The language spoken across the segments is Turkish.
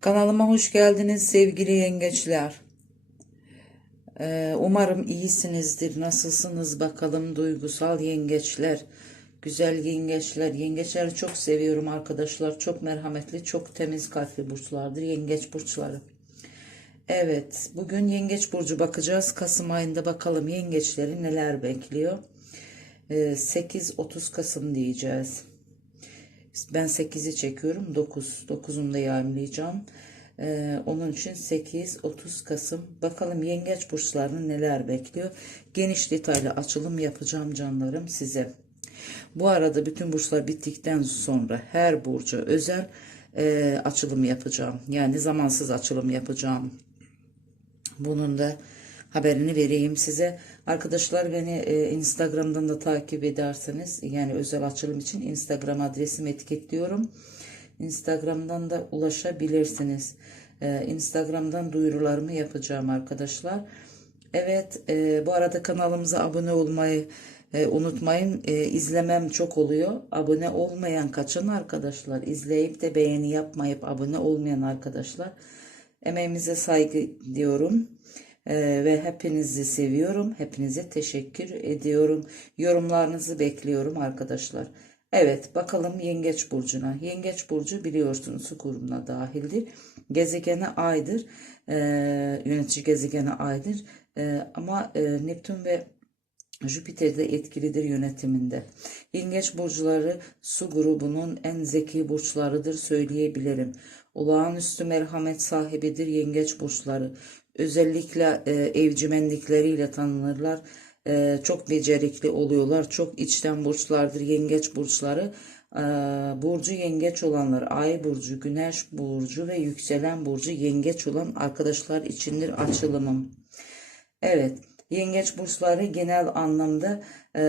Kanalıma hoş geldiniz sevgili yengeçler. Ee, umarım iyisinizdir. Nasılsınız bakalım duygusal yengeçler. Güzel yengeçler. Yengeçleri çok seviyorum arkadaşlar. Çok merhametli, çok temiz kalpli burçlardır yengeç burçları. Evet, bugün yengeç burcu bakacağız. Kasım ayında bakalım yengeçleri neler bekliyor. Ee, 8-30 Kasım diyeceğiz. Ben 8'i çekiyorum. 9. 9'unu da yayınlayacağım. Ee, onun için 8, 30 Kasım. Bakalım yengeç burçlarını neler bekliyor. Geniş detaylı açılım yapacağım canlarım size. Bu arada bütün burçlar bittikten sonra her burca özel e, açılım yapacağım. Yani zamansız açılım yapacağım. Bunun da haberini vereyim size. Arkadaşlar beni e, Instagram'dan da takip ederseniz yani özel açılım için Instagram adresimi etiketliyorum. Instagram'dan da ulaşabilirsiniz. E, Instagram'dan duyurularımı yapacağım arkadaşlar. Evet e, bu arada kanalımıza abone olmayı e, unutmayın. E, izlemem çok oluyor. Abone olmayan kaçın arkadaşlar. İzleyip de beğeni yapmayıp abone olmayan arkadaşlar. Emeğimize saygı diyorum. Ee, ve hepinizi seviyorum. Hepinize teşekkür ediyorum. Yorumlarınızı bekliyorum arkadaşlar. Evet bakalım Yengeç Burcu'na. Yengeç Burcu biliyorsunuz su grubuna dahildir. Gezegeni Ay'dır. Ee, yönetici gezegeni Ay'dır. Ee, ama e, Neptün ve Jüpiter de etkilidir yönetiminde. Yengeç burçları su grubunun en zeki burçlarıdır söyleyebilirim. Olağanüstü merhamet sahibidir yengeç burçları. Özellikle e, evcimenlikleriyle tanınırlar. E, çok becerikli oluyorlar. Çok içten burçlardır yengeç burçları. E, burcu yengeç olanlar, ay burcu, güneş burcu ve yükselen burcu yengeç olan arkadaşlar içindir açılımım. Evet. Yengeç burçları genel anlamda e,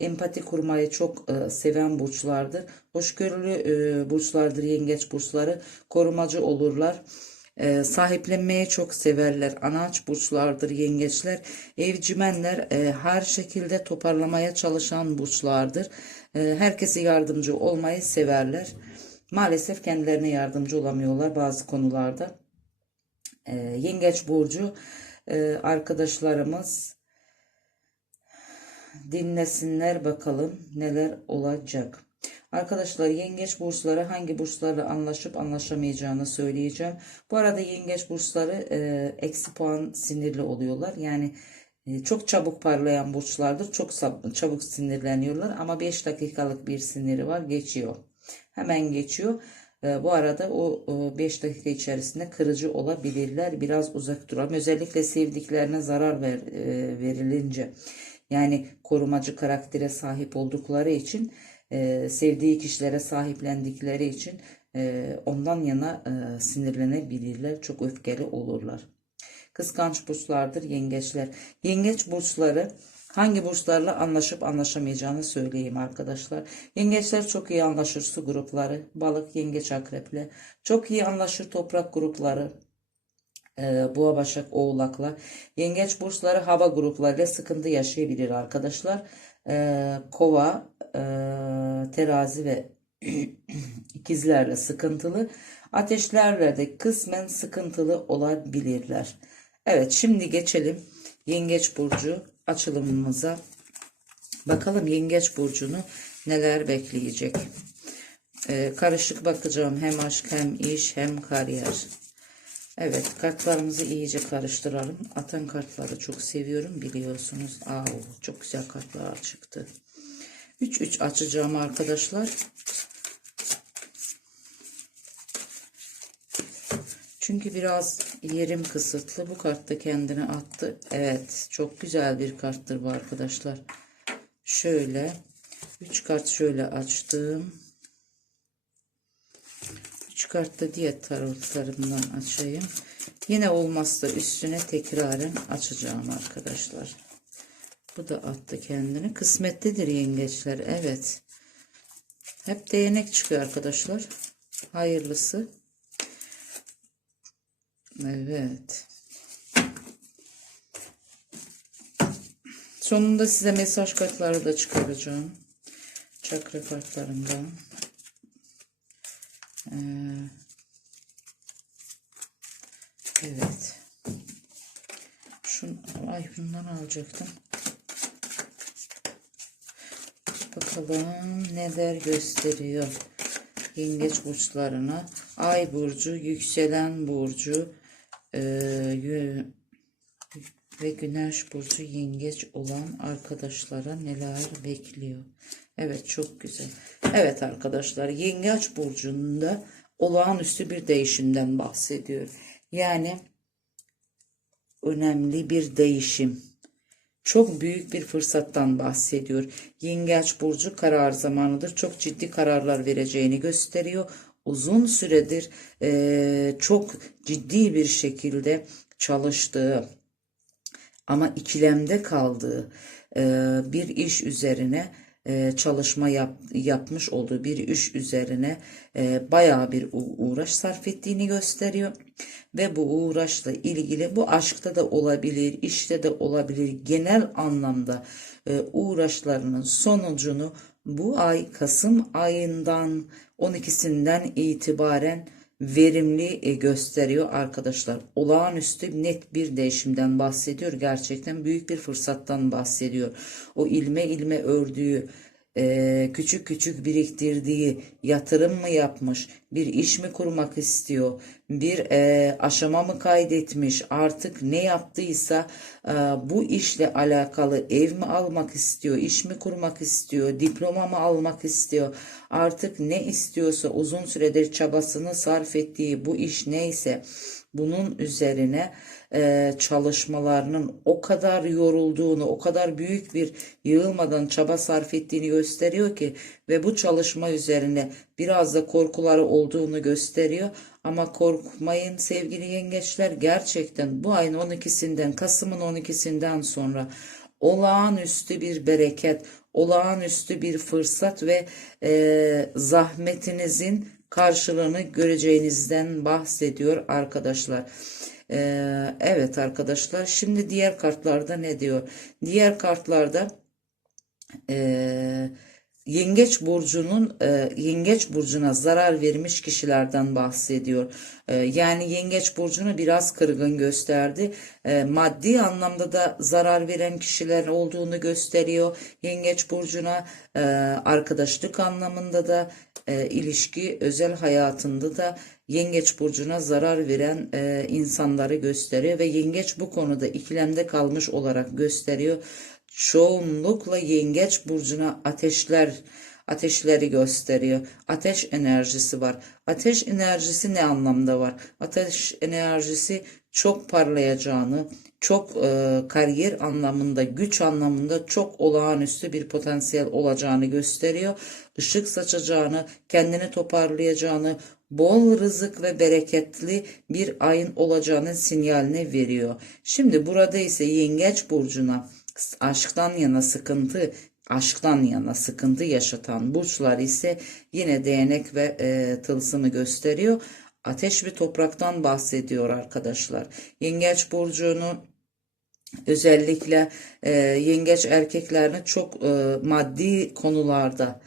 empati kurmayı çok e, seven burçlardır. Hoşgörülü e, burçlardır yengeç burçları. Korumacı olurlar. E, sahiplenmeyi çok severler. Anaç burçlardır yengeçler. Evcimenler e, her şekilde toparlamaya çalışan burçlardır. E, herkese yardımcı olmayı severler. Maalesef kendilerine yardımcı olamıyorlar bazı konularda. E, yengeç burcu e, arkadaşlarımız dinlesinler bakalım neler olacak. Arkadaşlar yengeç burçları hangi burçlarla anlaşıp anlaşamayacağını söyleyeceğim. Bu arada yengeç burçları e, eksi puan sinirli oluyorlar. Yani e, çok çabuk parlayan burçlardır. Çok çabuk sinirleniyorlar ama 5 dakikalık bir siniri var geçiyor. Hemen geçiyor. E, bu arada o 5 dakika içerisinde kırıcı olabilirler. Biraz uzak duralım. Özellikle sevdiklerine zarar ver, e, verilince yani korumacı karaktere sahip oldukları için e, sevdiği kişilere sahiplendikleri için ondan yana sinirlenebilirler. Çok öfkeli olurlar. Kıskanç burçlardır yengeçler. Yengeç burçları Hangi burçlarla anlaşıp anlaşamayacağını söyleyeyim arkadaşlar. Yengeçler çok iyi anlaşır su grupları. Balık, yengeç, akreple. Çok iyi anlaşır toprak grupları. E, boğa, başak, oğlakla. Yengeç burçları hava gruplarıyla sıkıntı yaşayabilir arkadaşlar. E, kova, e, terazi ve ikizlerle sıkıntılı. Ateşlerle de kısmen sıkıntılı olabilirler. Evet şimdi geçelim. Yengeç burcu açılımımıza bakalım yengeç burcunu neler bekleyecek. Ee, karışık bakacağım hem aşk hem iş hem kariyer. Evet kartlarımızı iyice karıştıralım. Atan kartları çok seviyorum biliyorsunuz. Aa, çok güzel kartlar çıktı. 3-3 açacağım arkadaşlar. Çünkü biraz yerim kısıtlı. Bu kart da kendini attı. Evet. Çok güzel bir karttır bu arkadaşlar. Şöyle. 3 kart şöyle açtım. 3 kart da diğer tarotlarımdan açayım. Yine olmazsa üstüne tekraren açacağım arkadaşlar. Bu da attı kendini. Kısmetlidir yengeçler. Evet. Hep değnek çıkıyor arkadaşlar. Hayırlısı. Evet. Sonunda size mesaj kartları da çıkaracağım. Çakra kartlarından. Ee, Evet. Şun, ay bundan alacaktım. Bakalım neler gösteriyor yengeç burçlarına. Ay burcu, yükselen burcu yü- ve güneş burcu yengeç olan arkadaşlara neler bekliyor? Evet çok güzel. Evet arkadaşlar yengeç burcunda olağanüstü bir değişimden bahsediyor. Yani önemli bir değişim. Çok büyük bir fırsattan bahsediyor. Yengeç burcu karar zamanıdır. Çok ciddi kararlar vereceğini gösteriyor. Uzun süredir eee, çok ciddi bir şekilde çalıştığı ama ikilemde kaldığı eee, bir iş üzerine eee, çalışma yap- yapmış olduğu bir iş üzerine eee, bayağı bir uğraş sarf ettiğini gösteriyor. Ve bu uğraşla ilgili bu aşkta da olabilir, işte de olabilir genel anlamda eee, uğraşlarının sonucunu bu ay Kasım ayından 12'sinden itibaren verimli e, gösteriyor arkadaşlar. Olağanüstü net bir değişimden bahsediyor. Gerçekten büyük bir fırsattan bahsediyor. O ilme ilme ördüğü, e, küçük küçük biriktirdiği yatırım mı yapmış, bir iş mi kurmak istiyor, bir e, aşama mı kaydetmiş, artık ne yaptıysa e, bu işle alakalı ev mi almak istiyor, iş mi kurmak istiyor, diploma mı almak istiyor, artık ne istiyorsa uzun süredir çabasını sarf ettiği bu iş neyse bunun üzerine e, çalışmalarının o kadar yorulduğunu, o kadar büyük bir yığılmadan çaba sarf ettiğini gösteriyor ki ve bu çalışma üzerine biraz da korkuları olduğunu gösteriyor. Ama korkmayın sevgili yengeçler gerçekten bu ayın 12'sinden Kasım'ın 12'sinden sonra olağanüstü bir bereket, olağanüstü bir fırsat ve e, zahmetinizin karşılığını göreceğinizden bahsediyor arkadaşlar. Ee, evet arkadaşlar şimdi diğer kartlarda ne diyor? Diğer kartlarda e, Yengeç burcunun e, yengeç burcuna zarar vermiş kişilerden bahsediyor. E, yani yengeç burcunu biraz kırgın gösterdi. E, maddi anlamda da zarar veren kişiler olduğunu gösteriyor. Yengeç burcuna e, arkadaşlık anlamında da e, ilişki özel hayatında da yengeç burcuna zarar veren e, insanları gösteriyor ve yengeç bu konuda ikilemde kalmış olarak gösteriyor çoğunlukla yengeç burcuna ateşler ateşleri gösteriyor. Ateş enerjisi var. Ateş enerjisi ne anlamda var? Ateş enerjisi çok parlayacağını, çok e, kariyer anlamında, güç anlamında çok olağanüstü bir potansiyel olacağını gösteriyor. Işık saçacağını, kendini toparlayacağını, bol rızık ve bereketli bir ayın olacağının sinyalini veriyor. Şimdi burada ise yengeç burcuna aşktan yana sıkıntı aşktan yana sıkıntı yaşatan burçlar ise yine değnek ve e, tılsımı gösteriyor. Ateş ve topraktan bahsediyor arkadaşlar. Yengeç burcunu özellikle e, yengeç erkeklerini çok e, maddi konularda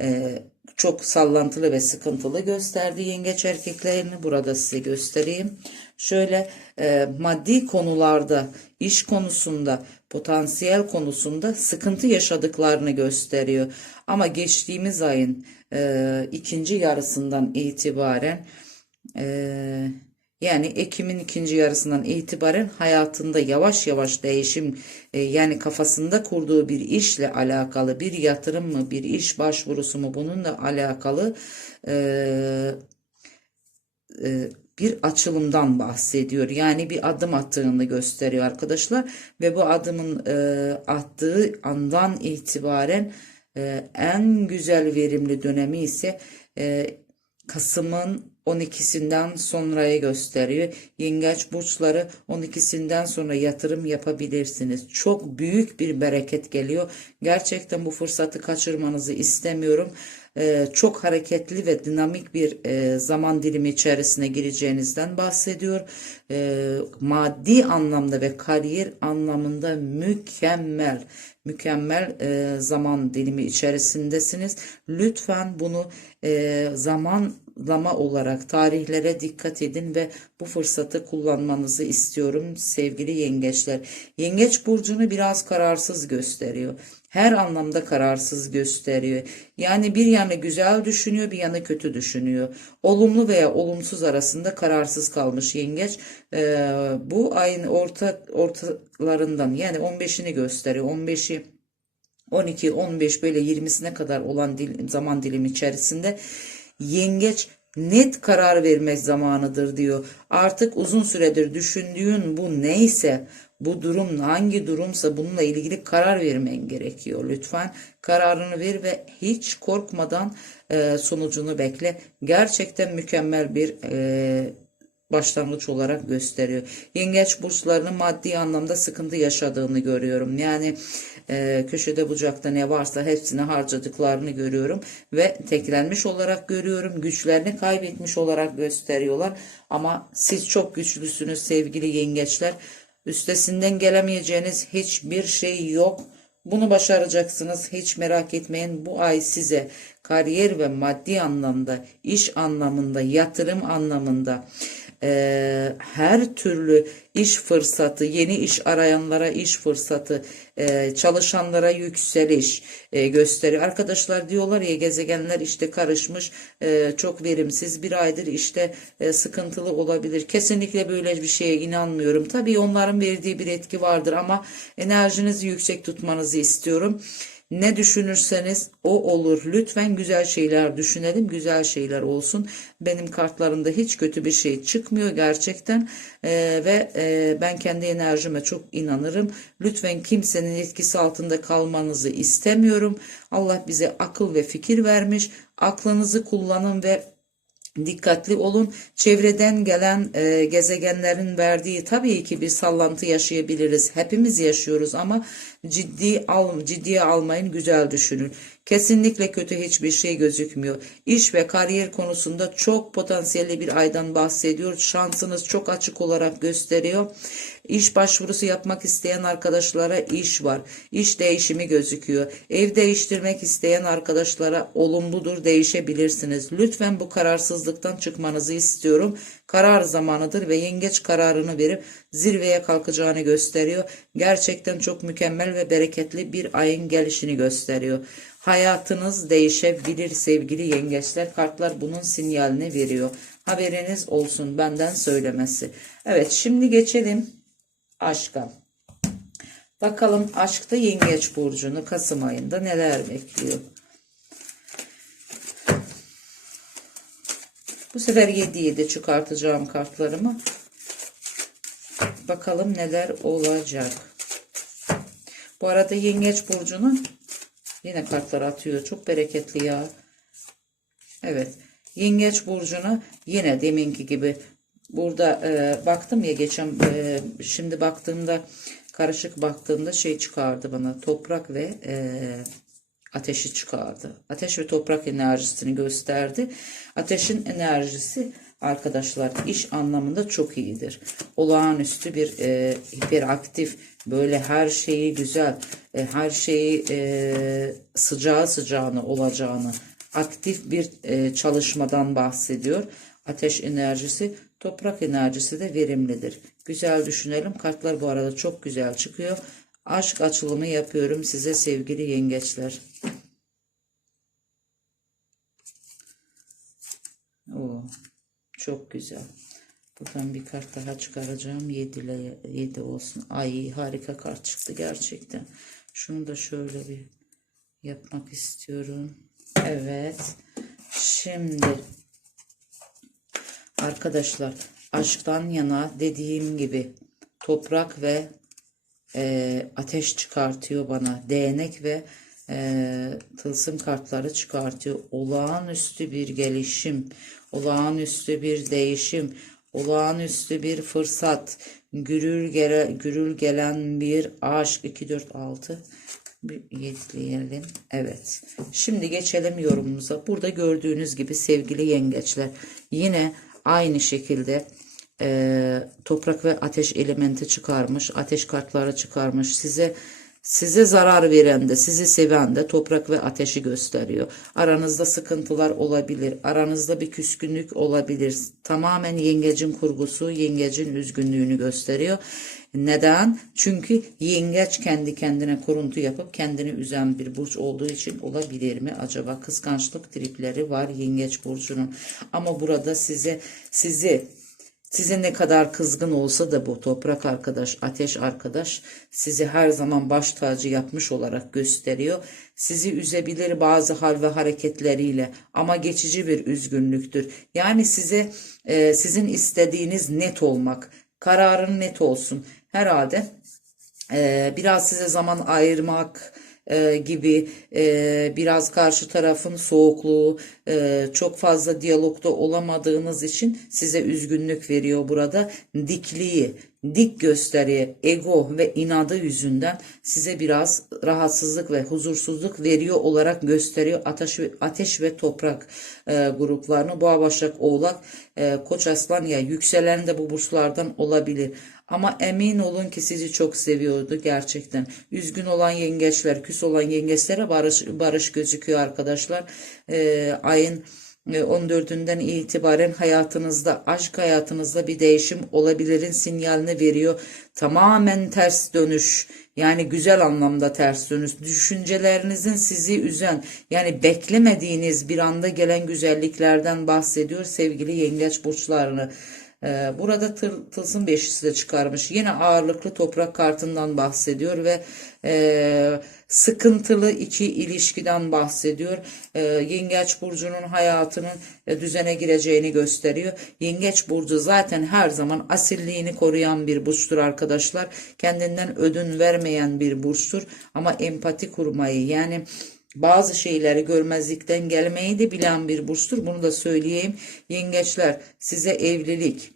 e, çok sallantılı ve sıkıntılı gösterdi yengeç erkeklerini burada size göstereyim. Şöyle e, maddi konularda, iş konusunda, potansiyel konusunda sıkıntı yaşadıklarını gösteriyor. Ama geçtiğimiz ayın e, ikinci yarısından itibaren e, yani Ekim'in ikinci yarısından itibaren hayatında yavaş yavaş değişim e, yani kafasında kurduğu bir işle alakalı bir yatırım mı bir iş başvurusu mu bununla alakalı e, e, bir açılımdan bahsediyor. Yani bir adım attığını gösteriyor arkadaşlar ve bu adımın e, attığı andan itibaren e, en güzel verimli dönemi ise e, Kasım'ın 12'sinden sonraya gösteriyor. Yengeç burçları 12'sinden sonra yatırım yapabilirsiniz. Çok büyük bir bereket geliyor. Gerçekten bu fırsatı kaçırmanızı istemiyorum. Ee, çok hareketli ve dinamik bir e, zaman dilimi içerisine gireceğinizden bahsediyor. Ee, maddi anlamda ve kariyer anlamında mükemmel mükemmel e, zaman dilimi içerisindesiniz. Lütfen bunu e, zaman zamanlama olarak tarihlere dikkat edin ve bu fırsatı kullanmanızı istiyorum sevgili yengeçler. Yengeç burcunu biraz kararsız gösteriyor. Her anlamda kararsız gösteriyor. Yani bir yanı güzel düşünüyor, bir yanı kötü düşünüyor. Olumlu veya olumsuz arasında kararsız kalmış yengeç. Ee, bu ayın orta ortalarından yani 15'ini gösteriyor. 15'i 12, 15 böyle 20'sine kadar olan dil, zaman dilimi içerisinde yengeç net karar vermek zamanıdır diyor. Artık uzun süredir düşündüğün bu neyse, bu durum hangi durumsa bununla ilgili karar vermen gerekiyor. Lütfen kararını ver ve hiç korkmadan e, sonucunu bekle. Gerçekten mükemmel bir e, başlangıç olarak gösteriyor. Yengeç burçlarının maddi anlamda sıkıntı yaşadığını görüyorum. Yani e, köşede bucakta ne varsa hepsini harcadıklarını görüyorum ve teklenmiş olarak görüyorum. Güçlerini kaybetmiş olarak gösteriyorlar. Ama siz çok güçlüsünüz sevgili yengeçler. Üstesinden gelemeyeceğiniz hiçbir şey yok. Bunu başaracaksınız. Hiç merak etmeyin. Bu ay size kariyer ve maddi anlamda, iş anlamında, yatırım anlamında e, her türlü iş fırsatı, yeni iş arayanlara iş fırsatı, e, çalışanlara yükseliş e, gösteriyor. Arkadaşlar diyorlar ya gezegenler işte karışmış, e, çok verimsiz bir aydır işte e, sıkıntılı olabilir. Kesinlikle böyle bir şeye inanmıyorum. Tabii onların verdiği bir etki vardır ama enerjinizi yüksek tutmanızı istiyorum. Ne düşünürseniz o olur. Lütfen güzel şeyler düşünelim, güzel şeyler olsun. Benim kartlarımda hiç kötü bir şey çıkmıyor gerçekten Ee, ve e, ben kendi enerjime çok inanırım. Lütfen kimsenin etkisi altında kalmanızı istemiyorum. Allah bize akıl ve fikir vermiş. Aklınızı kullanın ve Dikkatli olun. Çevreden gelen e, gezegenlerin verdiği tabii ki bir sallantı yaşayabiliriz. Hepimiz yaşıyoruz ama ciddi al, ciddiye almayın, güzel düşünün. Kesinlikle kötü hiçbir şey gözükmüyor. İş ve kariyer konusunda çok potansiyelli bir aydan bahsediyoruz. Şansınız çok açık olarak gösteriyor. İş başvurusu yapmak isteyen arkadaşlara iş var. İş değişimi gözüküyor. Ev değiştirmek isteyen arkadaşlara olumludur değişebilirsiniz. Lütfen bu kararsızlıktan çıkmanızı istiyorum. Karar zamanıdır ve yengeç kararını verip zirveye kalkacağını gösteriyor. Gerçekten çok mükemmel ve bereketli bir ayın gelişini gösteriyor. Hayatınız değişebilir sevgili yengeçler. Kartlar bunun sinyalini veriyor. Haberiniz olsun benden söylemesi. Evet şimdi geçelim aşka. Bakalım aşkta yengeç burcunu Kasım ayında neler bekliyor. Bu sefer 7-7 çıkartacağım kartlarımı. Bakalım neler olacak. Bu arada yengeç burcunun yine kartlar atıyor. Çok bereketli ya. Evet. Yengeç burcuna yine deminki gibi burada e, baktım ya geçen e, şimdi baktığımda karışık baktığımda şey çıkardı bana toprak ve e, ateşi çıkardı. Ateş ve toprak enerjisini gösterdi. Ateşin enerjisi arkadaşlar iş anlamında çok iyidir. Olağanüstü bir e, hiperaktif böyle her şeyi güzel, e, her şeyi e, sıcağı sıcağına olacağını aktif bir e, çalışmadan bahsediyor. Ateş enerjisi, toprak enerjisi de verimlidir. Güzel düşünelim. Kartlar bu arada çok güzel çıkıyor. Aşk açılımı yapıyorum size sevgili yengeçler. Oo, çok güzel. Buradan bir kart daha çıkaracağım. 7 ile 7 olsun. Ay harika kart çıktı gerçekten. Şunu da şöyle bir yapmak istiyorum. Evet. Şimdi arkadaşlar aşktan yana dediğim gibi toprak ve e, ateş çıkartıyor bana. Değnek ve e, tılsım kartları çıkartıyor. Olağanüstü bir gelişim, olağanüstü bir değişim, olağanüstü bir fırsat, gürül, gele, gürül gelen bir aşk. 2, 4, 6 bir yedleyelim. Evet. Şimdi geçelim yorumumuza. Burada gördüğünüz gibi sevgili yengeçler yine aynı şekilde e, toprak ve ateş elementi çıkarmış. Ateş kartları çıkarmış. Size Size zarar veren de, sizi seven de toprak ve ateşi gösteriyor. Aranızda sıkıntılar olabilir. Aranızda bir küskünlük olabilir. Tamamen yengecin kurgusu, yengecin üzgünlüğünü gösteriyor. Neden? Çünkü yengeç kendi kendine kuruntu yapıp kendini üzen bir burç olduğu için olabilir mi acaba? Kıskançlık tripleri var yengeç burcunun. Ama burada size sizi size ne kadar kızgın olsa da bu toprak arkadaş, ateş arkadaş sizi her zaman baş tacı yapmış olarak gösteriyor. Sizi üzebilir bazı hal ve hareketleriyle ama geçici bir üzgünlüktür. Yani size e, sizin istediğiniz net olmak, kararın net olsun. Herhalde e, biraz size zaman ayırmak e, gibi e, biraz karşı tarafın soğukluğu e, çok fazla diyalogda olamadığınız için size üzgünlük veriyor burada. Dikliği dik gösteriye ego ve inadı yüzünden size biraz rahatsızlık ve huzursuzluk veriyor olarak gösteriyor ateş ve, ateş ve toprak e, gruplarını. Boğa başak oğlak e, koç aslan ya yükselen de bu burçlardan olabilir ama emin olun ki sizi çok seviyordu gerçekten. Üzgün olan yengeçler, küs olan yengeçlere barış, barış gözüküyor arkadaşlar. Ee, ayın 14'ünden itibaren hayatınızda, aşk hayatınızda bir değişim olabilirin sinyalini veriyor. Tamamen ters dönüş, yani güzel anlamda ters dönüş. Düşüncelerinizin sizi üzen, yani beklemediğiniz bir anda gelen güzelliklerden bahsediyor sevgili yengeç burçlarını. Ee, burada tıl, tılsım beşisi de çıkarmış. Yine ağırlıklı toprak kartından bahsediyor ve e, sıkıntılı iki ilişkiden bahsediyor. E, Yengeç burcunun hayatının e, düzene gireceğini gösteriyor. Yengeç burcu zaten her zaman asilliğini koruyan bir burçtur arkadaşlar. Kendinden ödün vermeyen bir burçtur ama empati kurmayı yani bazı şeyleri görmezlikten gelmeyi de bilen bir burçtur. Bunu da söyleyeyim. Yengeçler size evlilik,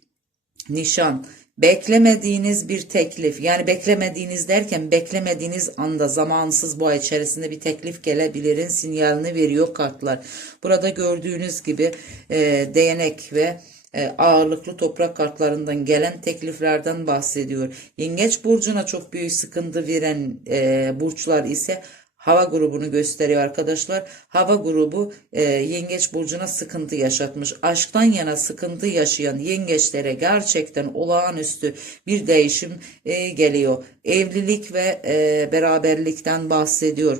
nişan, beklemediğiniz bir teklif yani beklemediğiniz derken beklemediğiniz anda zamansız bu ay içerisinde bir teklif gelebilirin sinyalini veriyor kartlar. Burada gördüğünüz gibi e, değnek ve e, ağırlıklı toprak kartlarından gelen tekliflerden bahsediyor. Yengeç burcuna çok büyük sıkıntı veren e, burçlar ise hava grubunu gösteriyor arkadaşlar. Hava grubu e, yengeç burcuna sıkıntı yaşatmış. Aşktan yana sıkıntı yaşayan yengeçlere gerçekten olağanüstü bir değişim e, geliyor. Evlilik ve e, beraberlikten bahsediyor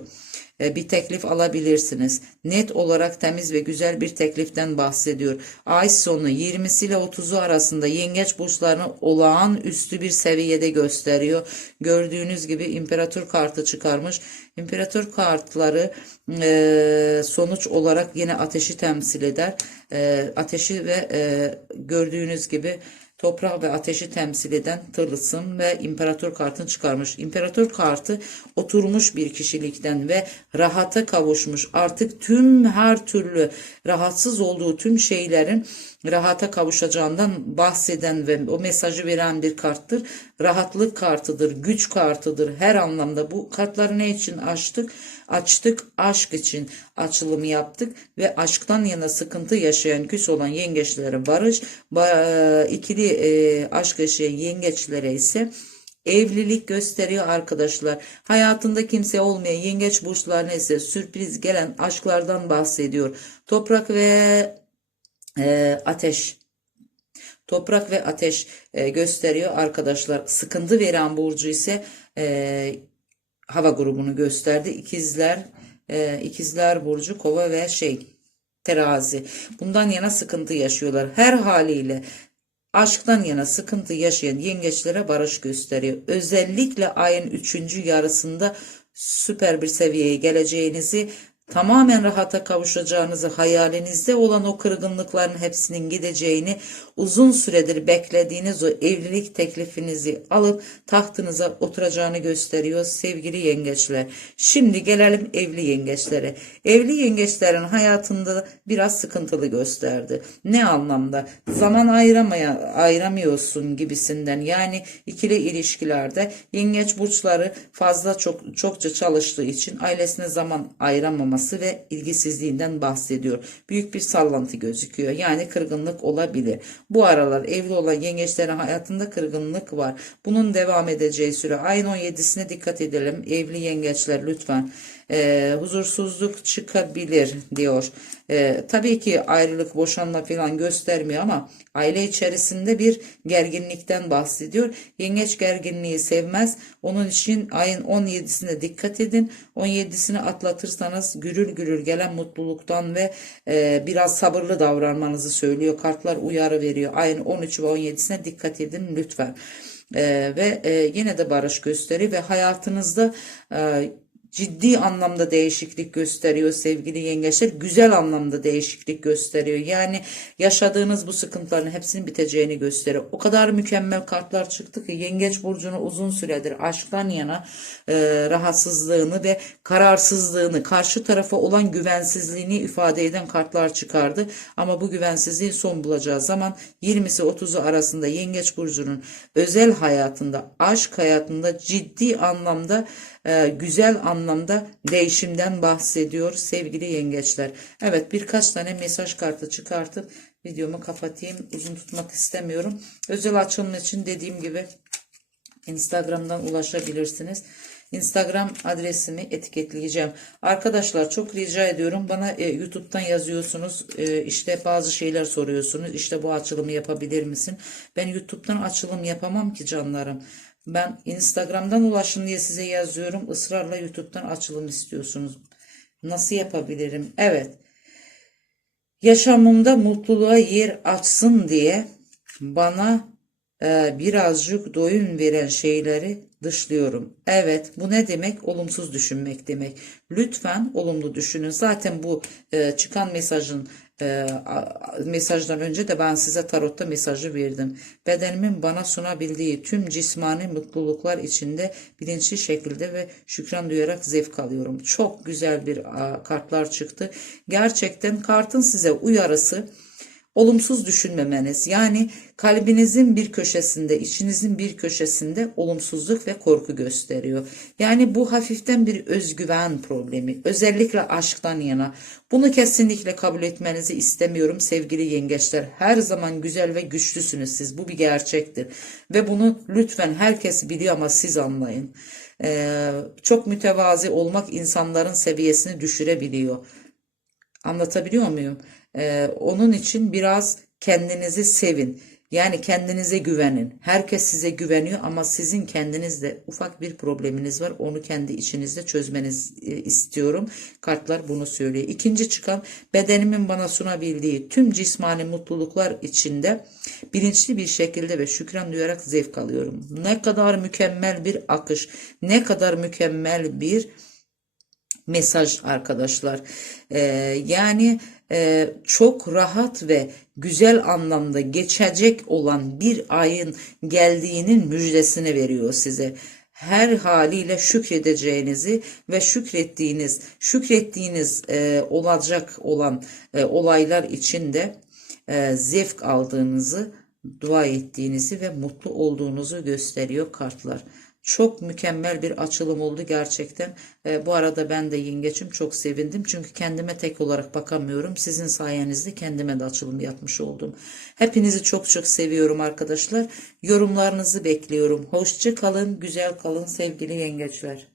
bir teklif alabilirsiniz. Net olarak temiz ve güzel bir tekliften bahsediyor. Ay sonu 20'si ile 30'u arasında yengeç burçlarını olağanüstü bir seviyede gösteriyor. Gördüğünüz gibi imparator kartı çıkarmış. İmparator kartları e, sonuç olarak yine ateşi temsil eder. E, ateşi ve e, gördüğünüz gibi toprak ve ateşi temsil eden tılsım ve imparator kartını çıkarmış. İmparator kartı oturmuş bir kişilikten ve rahata kavuşmuş. Artık tüm her türlü rahatsız olduğu tüm şeylerin rahata kavuşacağından bahseden ve o mesajı veren bir karttır. Rahatlık kartıdır, güç kartıdır. Her anlamda bu kartları ne için açtık? Açtık, aşk için açılımı yaptık ve aşktan yana sıkıntı yaşayan, küs olan yengeçlere barış, ikili e, aşk yaşayan yengeçlere ise evlilik gösteriyor arkadaşlar. Hayatında kimse olmayan yengeç burçlarına ise sürpriz gelen aşklardan bahsediyor. Toprak ve e, ateş toprak ve ateş e, gösteriyor arkadaşlar. Sıkıntı veren burcu ise e, hava grubunu gösterdi. İkizler e, ikizler burcu kova ve şey terazi. Bundan yana sıkıntı yaşıyorlar. Her haliyle aşktan yana sıkıntı yaşayan yengeçlere barış gösteriyor. Özellikle ayın üçüncü yarısında süper bir seviyeye geleceğinizi tamamen rahata kavuşacağınızı hayalinizde olan o kırgınlıkların hepsinin gideceğini uzun süredir beklediğiniz o evlilik teklifinizi alıp tahtınıza oturacağını gösteriyor sevgili yengeçler. Şimdi gelelim evli yengeçlere. Evli yengeçlerin hayatında biraz sıkıntılı gösterdi. Ne anlamda? Zaman ayıramaya, ayıramıyorsun gibisinden. Yani ikili ilişkilerde yengeç burçları fazla çok çokça çalıştığı için ailesine zaman ayıramama davranması ve ilgisizliğinden bahsediyor. Büyük bir sallantı gözüküyor. Yani kırgınlık olabilir. Bu aralar evli olan yengeçlerin hayatında kırgınlık var. Bunun devam edeceği süre ayın 17'sine dikkat edelim. Evli yengeçler lütfen e, huzursuzluk çıkabilir diyor. E, tabii ki ayrılık, boşanma falan göstermiyor ama aile içerisinde bir gerginlikten bahsediyor. Yengeç gerginliği sevmez. Onun için ayın 17'sine dikkat edin. 17'sini atlatırsanız gürül gürül gelen mutluluktan ve e, biraz sabırlı davranmanızı söylüyor. Kartlar uyarı veriyor. Ayın 13 ve 17'sine dikkat edin lütfen. E, ve e, yine de barış gösteriyor ve hayatınızda e, ciddi anlamda değişiklik gösteriyor sevgili yengeçler. Güzel anlamda değişiklik gösteriyor. Yani yaşadığınız bu sıkıntıların hepsinin biteceğini gösteriyor. O kadar mükemmel kartlar çıktı ki yengeç burcunu uzun süredir aşktan yana e, rahatsızlığını ve kararsızlığını, karşı tarafa olan güvensizliğini ifade eden kartlar çıkardı. Ama bu güvensizliğin son bulacağı zaman 20'si 30'u arasında yengeç burcunun özel hayatında, aşk hayatında ciddi anlamda e, güzel anlamda değişimden bahsediyor sevgili yengeçler. Evet birkaç tane mesaj kartı çıkartıp videomu kapatayım. Uzun tutmak istemiyorum. Özel açılım için dediğim gibi Instagram'dan ulaşabilirsiniz. Instagram adresimi etiketleyeceğim. Arkadaşlar çok rica ediyorum. Bana e, YouTube'dan yazıyorsunuz. E, işte bazı şeyler soruyorsunuz. İşte bu açılımı yapabilir misin? Ben YouTube'dan açılım yapamam ki canlarım. Ben Instagram'dan ulaşın diye size yazıyorum. Israrla YouTube'dan açılım istiyorsunuz. Nasıl yapabilirim? Evet. Yaşamımda mutluluğa yer açsın diye bana e, birazcık doyum veren şeyleri dışlıyorum. Evet, bu ne demek? Olumsuz düşünmek demek. Lütfen olumlu düşünün. Zaten bu e, çıkan mesajın e, mesajdan önce de ben size tarotta mesajı verdim. Bedenimin bana sunabildiği tüm cismani mutluluklar içinde bilinçli şekilde ve şükran duyarak zevk alıyorum. Çok güzel bir kartlar çıktı. Gerçekten kartın size uyarısı olumsuz düşünmemeniz yani kalbinizin bir köşesinde içinizin bir köşesinde olumsuzluk ve korku gösteriyor. Yani bu hafiften bir özgüven problemi özellikle aşktan yana bunu kesinlikle kabul etmenizi istemiyorum sevgili yengeçler her zaman güzel ve güçlüsünüz siz bu bir gerçektir ve bunu lütfen herkes biliyor ama siz anlayın. Ee, çok mütevazi olmak insanların seviyesini düşürebiliyor. Anlatabiliyor muyum? Ee, onun için biraz kendinizi sevin. Yani kendinize güvenin. Herkes size güveniyor ama sizin kendinizde ufak bir probleminiz var. Onu kendi içinizde çözmeniz e, istiyorum. Kartlar bunu söylüyor. İkinci çıkan bedenimin bana sunabildiği tüm cismani mutluluklar içinde bilinçli bir şekilde ve şükran duyarak zevk alıyorum. Ne kadar mükemmel bir akış, ne kadar mükemmel bir mesaj arkadaşlar. Ee, yani e, çok rahat ve güzel anlamda geçecek olan bir ayın geldiğinin müjdesini veriyor size her haliyle şükredeceğinizi ve şükrettiğiniz, şükrettiğiniz e, olacak olan e, olaylar içinde e, zevk aldığınızı, dua ettiğinizi ve mutlu olduğunuzu gösteriyor kartlar. Çok mükemmel bir açılım oldu gerçekten. E, bu arada ben de yengeçim çok sevindim. Çünkü kendime tek olarak bakamıyorum. Sizin sayenizde kendime de açılım yapmış oldum. Hepinizi çok çok seviyorum arkadaşlar. Yorumlarınızı bekliyorum. Hoşça kalın, güzel kalın sevgili yengeçler.